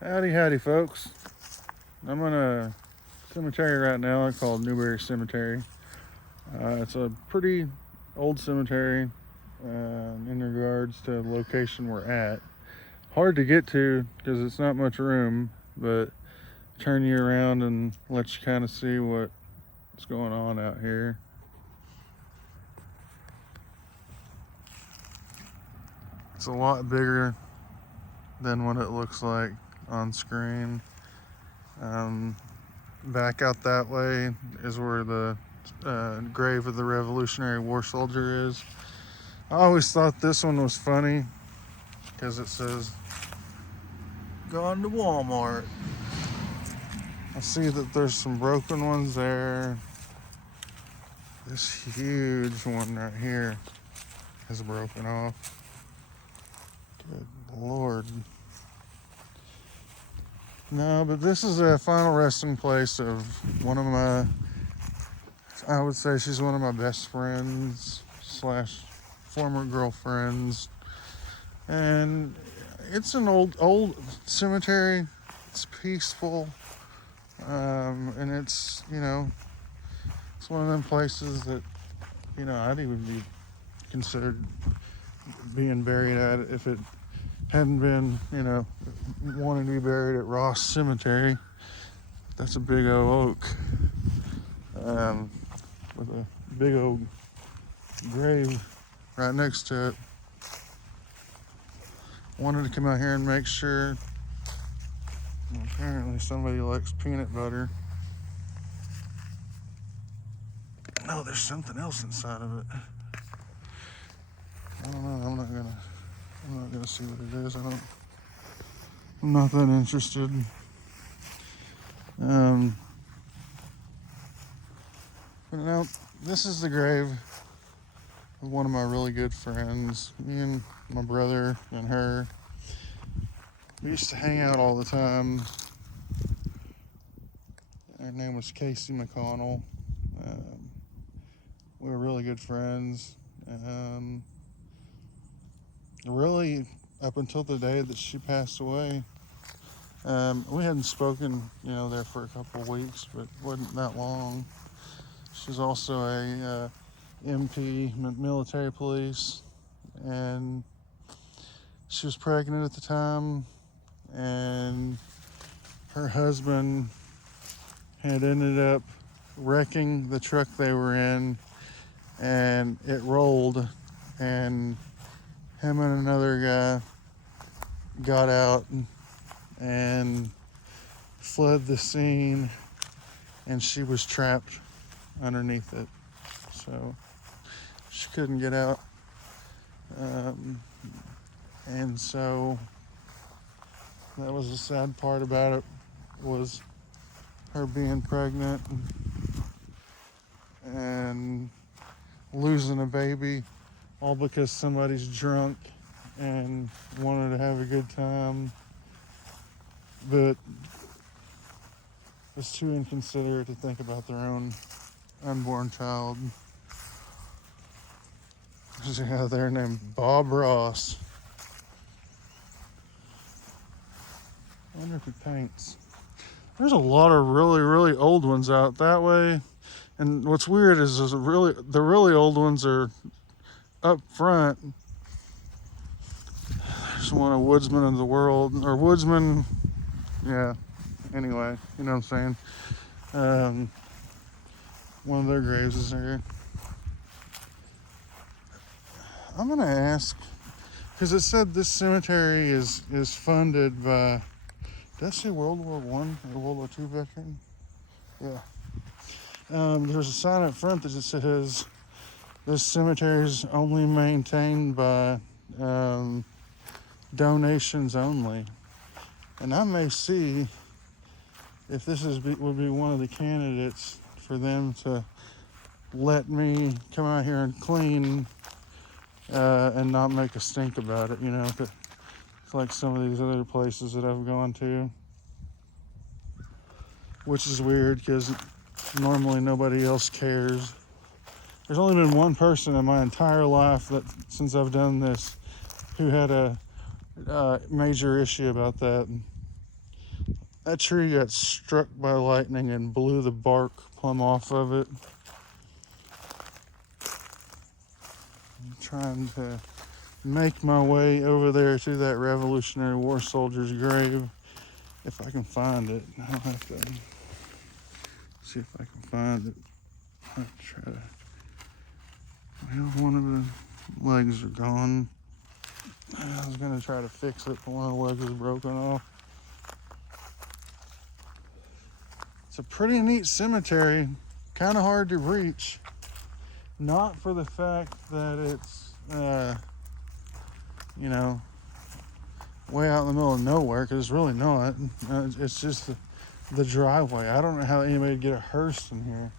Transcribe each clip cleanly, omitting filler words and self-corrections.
Howdy, howdy, folks. I'm in a cemetery right now called Newberry Cemetery. It's a pretty old cemetery in regards to the location we're at. Hard to get to because it's not much room, but turn you around and let you kind of see what's going on out here. It's a lot bigger than what it looks like on screen. Back out that way is where the grave of the Revolutionary War soldier is. I always thought this one was funny because it says, "Gone to Walmart." I see that there's some broken ones there. This huge one right here is broken off. Good Lord. No, but this is a final resting place of one of my, I would say she's one of my best friends slash former girlfriends. And it's an old cemetery. It's peaceful. And it's, it's one of them places that, I'd even be considered being buried at if it hadn't been, wanting to be buried at Ross Cemetery. That's a big old oak with a big old grave right next to it. Wanted to come out here and make sure. Apparently somebody likes peanut butter. No, there's something else inside of it. I don't know. I'm not gonna see what it is. I'm not that interested. But now this is the grave of one of my really good friends. Me and my brother and her. We used to hang out all the time. Her name was Casey McConnell. We were really good friends. Really, up until the day that she passed away, we hadn't spoken, there for a couple of weeks, but wasn't that long. She's also a MP, military police, and she was pregnant at the time, and her husband had ended up wrecking the truck they were in, and it rolled, and him and another guy got out and fled the scene, and she was trapped underneath it, so she couldn't get out. And so that was the sad part about it, was her being pregnant and losing a baby, all because somebody's drunk and wanted to have a good time, but was too inconsiderate to think about their own unborn child. There's a guy there named Bob Ross. I wonder if he paints. There's a lot of really, really old ones out that way. And what's weird is the really old ones are up front. There's one of Woodsman of the World, or Woodsman, yeah, anyway, you know what I'm saying? One of their graves is there. I'm gonna ask, because it said this cemetery is funded by, did I say World War I or World War II veteran? Yeah. There's a sign up front that just says this cemetery is only maintained by donations only. And I may see if this would be one of the candidates for them to let me come out here and clean and not make a stink about it, It's like some of these other places that I've gone to, which is weird because normally nobody else cares. There's only been one person in my entire life that, since I've done this, who had a major issue about that. That tree got struck by lightning and blew the bark plumb off of it. I'm trying to make my way over there to that Revolutionary War soldier's grave if I can find it. I'll have to see if I can find it. I'll try to. Well, one of the legs are gone. I was gonna try to fix it, but one of the legs is broken off. It's a pretty neat cemetery, kind of hard to reach. Not for the fact that it's, you know, way out in the middle of nowhere, because it's really not. It's just the driveway. I don't know how anybody would get a hearse in here.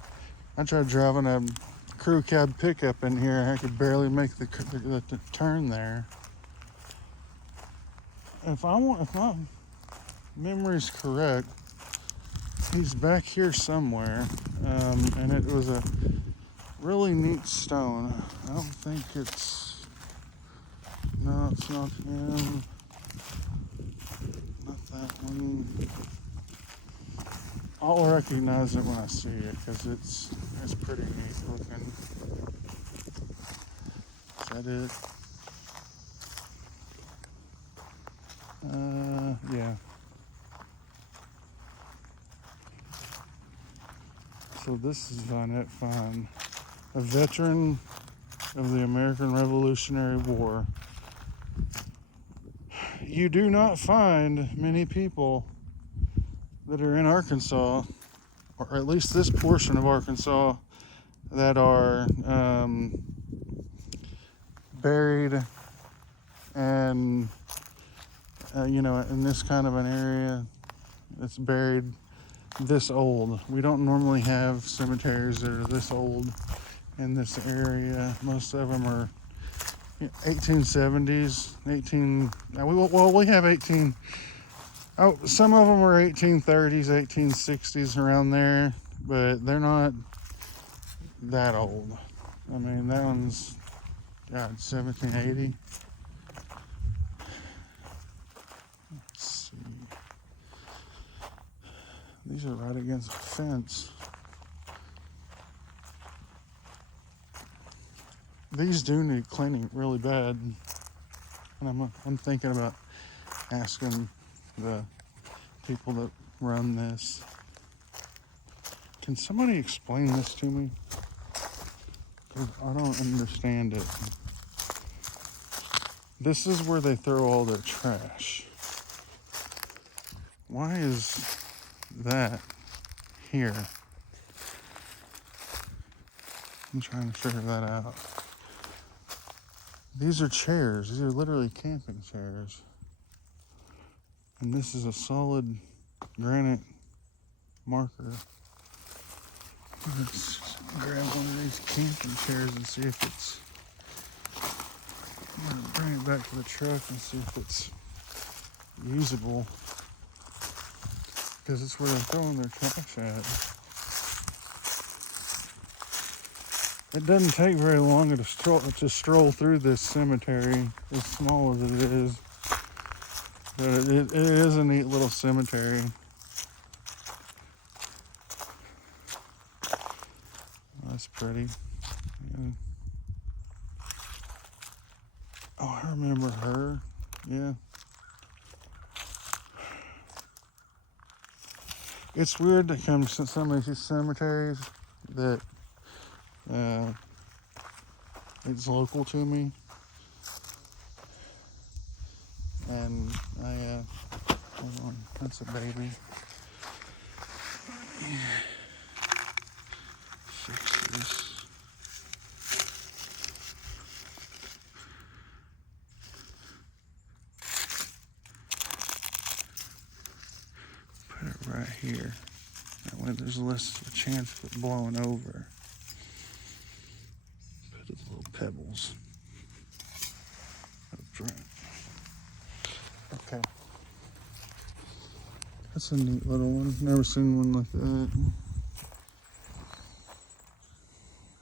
I tried driving a crew cab pickup in here, and I could barely make the turn there. If my memory's correct, he's back here somewhere, and it was a really neat stone. I don't think it's... No, it's not him. Not that one. I'll recognize it when I see it, because it's pretty neat looking. Is that it? Yeah. So this is Vinette Fine, a veteran of the American Revolutionary War. You do not find many people that are in Arkansas, or at least this portion of Arkansas, that are buried and you know, in this kind of an area that's buried this old. We don't normally have cemeteries that are this old in this area. Most of them are 1870s, we have 18. Oh, some of them are 1830s, 1860s, around there, but they're not that old. I mean, that one's, God, 1780. Let's see. These are right against the fence. These do need cleaning really bad, and I'm thinking about asking the people that run this. Can somebody explain this to me? 'Cause I don't understand it. This is where they throw all their trash. Why is that here? I'm trying to figure that out. These are chairs. These are literally camping chairs. And this is a solid granite marker. Let's grab one of these camping chairs and see if it's... I'm gonna bring it back to the truck and see if it's usable. Because it's where they're throwing their trash at. It doesn't take very long to stroll through this cemetery, as small as it is. But it is a neat little cemetery. That's pretty. Yeah. Oh, I remember her. Yeah. It's weird to come to some of these cemeteries that it's local to me, and hold on, that's a baby. Fix this. Put it right here. That way there's less of a chance of it blowing over. Put the little pebbles up front. Okay. That's a neat little one. Never seen one like that.